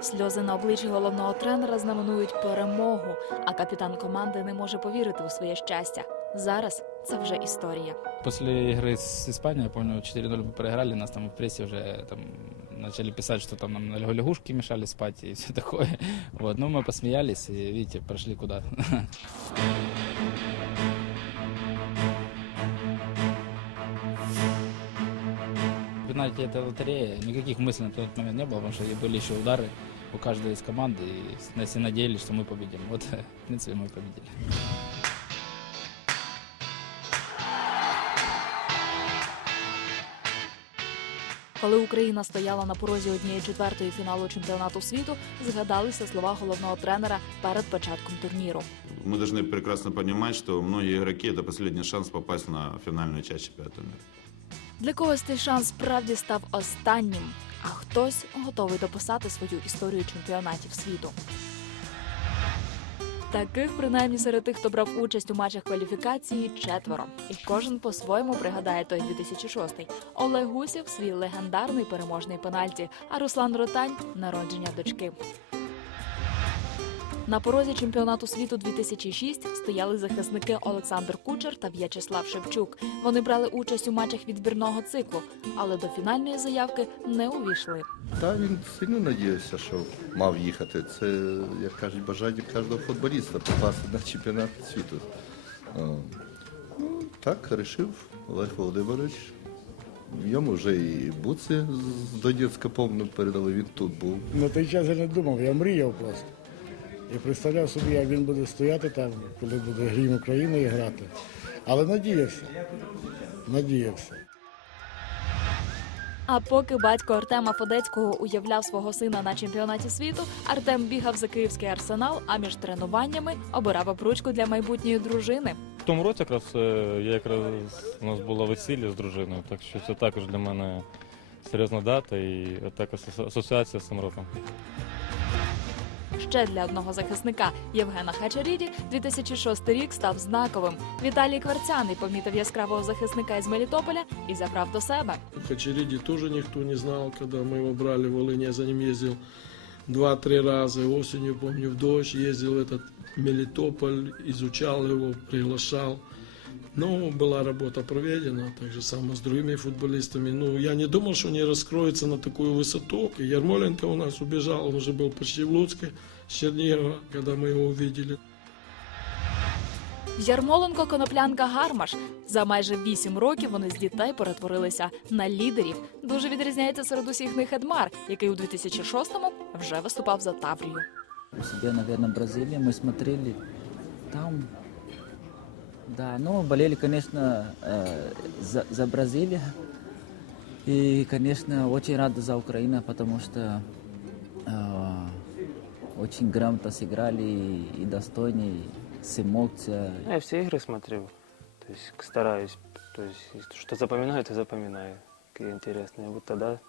Сльози на обличчі головного тренера знаменують перемогу, а капітан команди не може повірити у своє щастя. Зараз це вже історія. После игры с Испанией, я помню, 4-0 мы проиграли, нас там в прессе уже там начали писать, что там нам на лягушки мешали спать и все такое. Вот, ну мы посмеялись и, видите, прошли куда. Пенальти это лотерея, никаких мыслей на тот момент не было, потому что были еще удары у каждой из команд, и все надеялись, что мы победим. Вот, в принципе, мы победили. Коли Україна стояла на порозі однієї четвертої фіналу чемпіонату світу, згадалися слова головного тренера перед початком турніру. Мы должны прекрасно понимать, что многие игроки это последний шанс попасть на финальную часть чемпионата мира. Для когось цей шанс справді став останнім, а хтось готовий дописати свою історію чемпіонатів світу. Таких, принаймні, серед тих, хто брав участь у матчах кваліфікації, четверо. І кожен по-своєму пригадає той 2006-й. Олег Гусєв свій легендарний переможний пенальті, а Руслан Ротань народження дочки. На порозі чемпіонату світу 2006 стояли захисники Олександр Кучер та В'ячеслав Шевчук. Вони брали участь у матчах відбірного циклу, але до фінальної заявки не увійшли. Та він сильно надіявся, що мав їхати. Це, як кажуть, бажання кожного футболіста попасти на чемпіонат світу. Ну, так, вирішив Олег Володимирович. Йому вже і буци з Донецька повну передали, він тут був. На той час я не думав, я мріяв просто. І представляв собі, як він буде стояти там, коли буде грім України і грати. Але надіявся. Надіявся. А поки батько Артема Фодецького уявляв свого сина на чемпіонаті світу, Артем бігав за київський арсенал, а між тренуваннями обирав обручку для майбутньої дружини. В тому році якраз е, я якраз у нас було весілля з дружиною, так що це також для мене серйозна дата і також асоціація з цим роком Ще для одного захисника Євгена Хачаріді 2006 рік став знаковим. Віталій Кварцяний помітив яскравого захисника із Мелітополя і забрав до себе. Хачериди тоже никто не знал, когда мы его брали в Волыне. Я за ним ездил два-три раза. Осенью, помню, в дождь ездил в этот Мелитополь, изучал его, приглашал. Ну, была работа проведена, так же само с другими футболистами. Ну, я не думал, что они раскроются на такую высоту. И Ярмоленко у нас убежал, он уже был почти в Луцке, с Чернигова, когда мы его увидели. Ярмоленко Коноплянка Гармаш. За майже вісім років вони з дітей перетворилися на лідерів. Дуже відрізняється серед усіх них Едмар, який у 2006-му вже виступав за Таврію. у себя, наверное, Бразилии мы смотрели там. Да, ну, болели, конечно, э, за, за Бразилию. И, конечно, очень рады за Украину, потому что э, очень грамотно сыграли и, и достойно, и с эмоцией. Ну, Я все игры смотрю, то есть стараюсь, то есть что запоминаю, то запоминаю, какие интересные. Вот тогда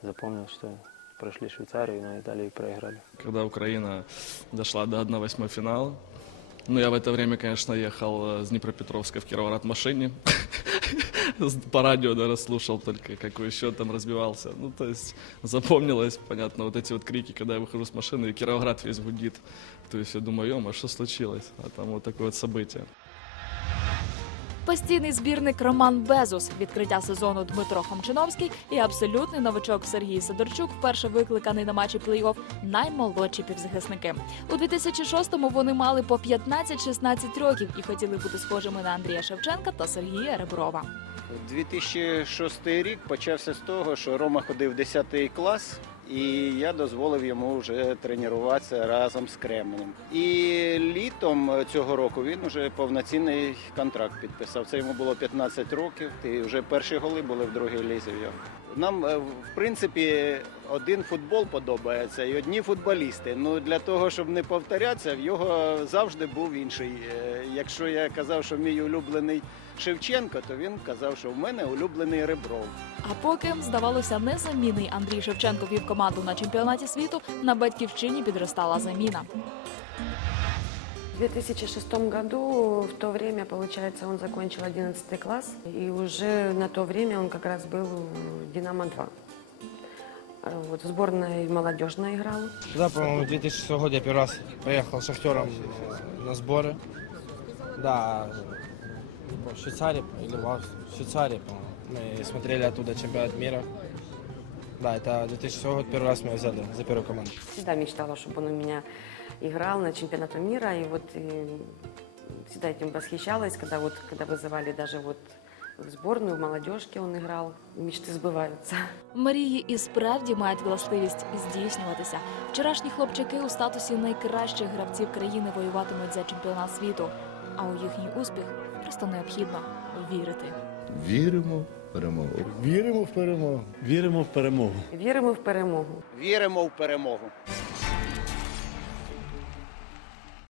запомнил, что прошли Швейцарию, но Италию проиграли. когда Украина дошла до 1-8 финала. Ну, я в это время, конечно, ехал э, с Днепропетровска в Кировоград в машине. С- По радио, наверное, слушал только, какой счет там разбивался. Ну, то есть запомнилось, понятно, вот эти вот крики, когда я выхожу с машины, и Кировоград весь гудит. То есть я думаю, ё что случилось? А там вот такое вот событие. Постійний збірник Роман Безус, відкриття сезону Дмитро Хомчиновський і абсолютний новачок Сергій Сидорчук, вперше викликаний на матчі плей-офф, наймолодші півзахисники. У 2006-му вони мали по 15-16 років і хотіли бути схожими на Андрія Шевченка та Сергія Реброва. 2006 рік почався з того, що Рома ходив в 10 клас, і я дозволив йому вже тренуватися разом з Кремлем. І літом цього року він вже повноцінний контракт підписав. Це йому було 15 років, і вже перші голи були в другій лізі. Нам, е, в принципі, один футбол подобається і одні футболісти. Ну для того, щоб не повторятися, в його завжди був інший. Е, Якщо я казав, що мій улюблений Шевченко, то він казав, що в мене улюблений Ребров. А поки, здавалося, незамінний Андрій Шевченко вів команду на чемпіонаті світу, на батьківщині підростала заміна. В 2006 году, в то время, получается, он закончил 11 класс, и уже на то время он как раз был в «Динамо-2». Э, Вот в сборной молодежной играл. Да, по-моему, в 2006 году я первый раз поехал с шахтером э, на сборы. Да, в Швейцарии или в Австрии. В Швейцарии, по-моему. Мы смотрели оттуда чемпионат мира. Да, это 2006 год, первый раз меня взяли за первую команду. Всегда мечтала, чтобы он у меня играл на чемпионате мира, и вот и всегда этим восхищалась, когда вот когда вызывали даже вот в сборную, в молодежке он играл, мечты сбываются. Мрії і справді мають властивість здійснюватися. Вчорашні хлопчики у статусі найкращих гравців країни воюватимуть за чемпіонат світу. А у їхній успіх просто необхідно вірити. Віримо в перемогу. Віримо в перемогу. Віримо в перемогу. Віримо в перемогу. Віримо в перемогу.